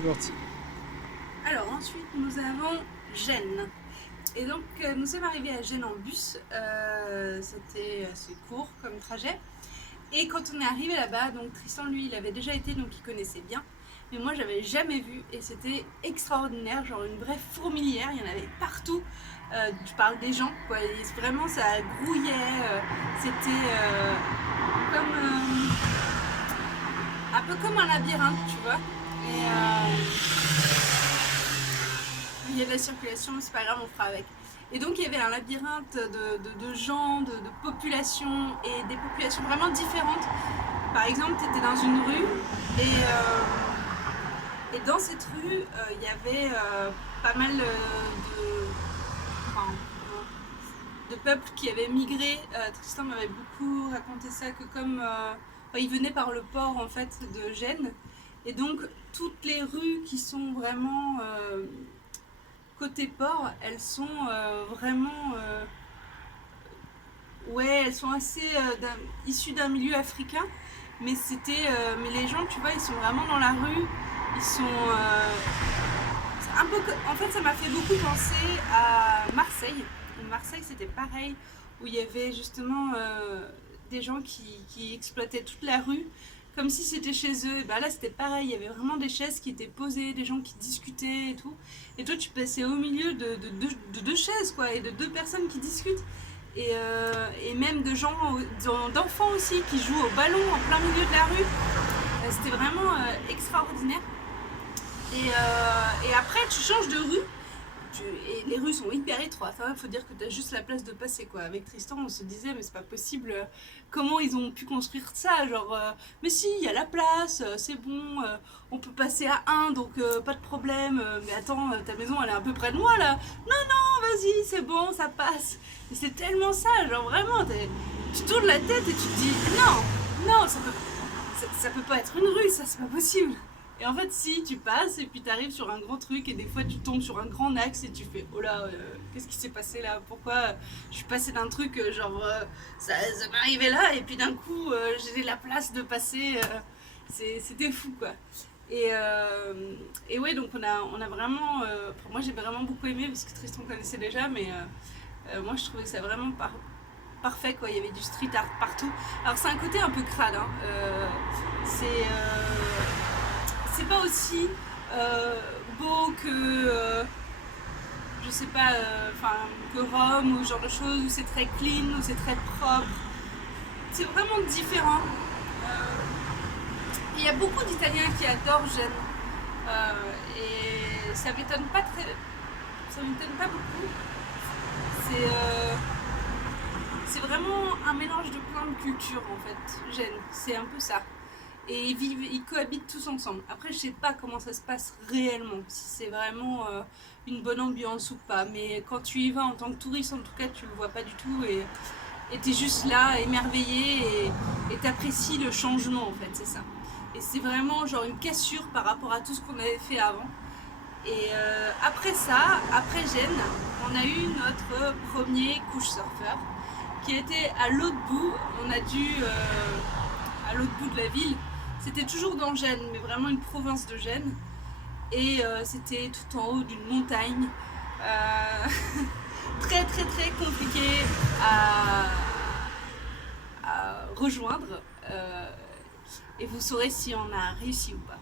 C'est parti. Alors ensuite nous avons Gênes. Et donc nous sommes arrivés à Gênes en bus. C'était assez court comme trajet. Et quand on est arrivé là-bas, donc Tristan lui il avait déjà été donc il connaissait bien. Mais moi j'avais jamais vu et c'était extraordinaire, genre une vraie fourmilière, il y en avait partout. Je parle des gens quoi, et vraiment ça grouillait, c'était comme un peu comme un labyrinthe tu vois. Et il y a de la circulation, c'est pas grave, on fera avec. Et donc il y avait un labyrinthe de gens, de populations et des populations vraiment différentes. Par exemple, tu étais dans une rue et dans cette rue, il y avait pas mal enfin, de peuples qui avaient migré. Tristan m'avait beaucoup raconté ça, que comme ils venaient par le port en fait de Gênes. Et donc toutes les rues qui sont vraiment côté port, elles sont vraiment ouais, elles sont assez issues d'un milieu africain, mais mais les gens, tu vois, ils sont vraiment dans la rue, ils sont un peu, en fait, ça m'a fait beaucoup penser à Marseille. Et Marseille, c'était pareil, où il y avait justement des gens qui exploitaient toute la rue, comme si c'était chez eux. Et ben là, c'était pareil, il y avait vraiment des chaises qui étaient posées, des gens qui discutaient et tout. Et toi, tu passais au milieu de deux chaises, quoi, et de deux personnes qui discutent. Et même de gens, d'enfants aussi, qui jouent au ballon en plein milieu de la rue. C'était vraiment extraordinaire. Et après, tu changes de rue. Et les rues sont hyper étroites. Il faut dire que tu as juste la place de passer, quoi. Avec Tristan, on se disait, mais c'est pas possible. Comment ils ont pu construire ça? Genre, mais si, il y a la place, c'est bon, on peut passer à un, donc pas de problème. Mais attends, ta maison, elle est un peu près de moi, là. Non, non, vas-y, c'est bon, ça passe. Et c'est tellement ça, genre vraiment, tu tournes la tête et tu te dis, non, non, ça peut pas être une rue, ça, c'est pas possible. Et en fait, si, tu passes et puis tu arrives sur un grand truc et des fois tu tombes sur un grand axe et tu fais oh là, qu'est-ce qui s'est passé là? Pourquoi je suis passée d'un truc genre ça m'est arrivé là et puis d'un coup j'ai la place de passer. C'était fou quoi. Et ouais, donc on a vraiment. Moi j'ai vraiment beaucoup aimé parce que Tristan connaissait déjà, mais moi je trouvais ça vraiment parfait quoi. Il y avait du street art partout. Alors c'est un côté un peu crade, hein. C'est pas aussi beau que je sais pas que Rome ou ce genre de choses où c'est très clean, où c'est très propre. C'est vraiment différent. Il y a beaucoup d'Italiens qui adorent Gênes et ça m'étonne pas beaucoup. C'est vraiment un mélange de plein de cultures en fait. Gênes, c'est un peu ça. Et ils cohabitent tous ensemble. Après, je sais pas comment ça se passe réellement, si c'est vraiment une bonne ambiance ou pas. Mais quand tu y vas en tant que touriste, en tout cas, tu le vois pas du tout et t'es juste là, émerveillé et t'apprécies le changement en fait, c'est ça. Et c'est vraiment genre une cassure par rapport à tout ce qu'on avait fait avant. Et après ça, après Gênes, on a eu notre premier couchsurfer qui était à l'autre bout. On a dû à l'autre bout de la ville. C'était toujours dans Gênes, mais vraiment une province de Gênes. Et c'était tout en haut d'une montagne. Euh, très très très compliqué à rejoindre. Et vous saurez si on a réussi ou pas.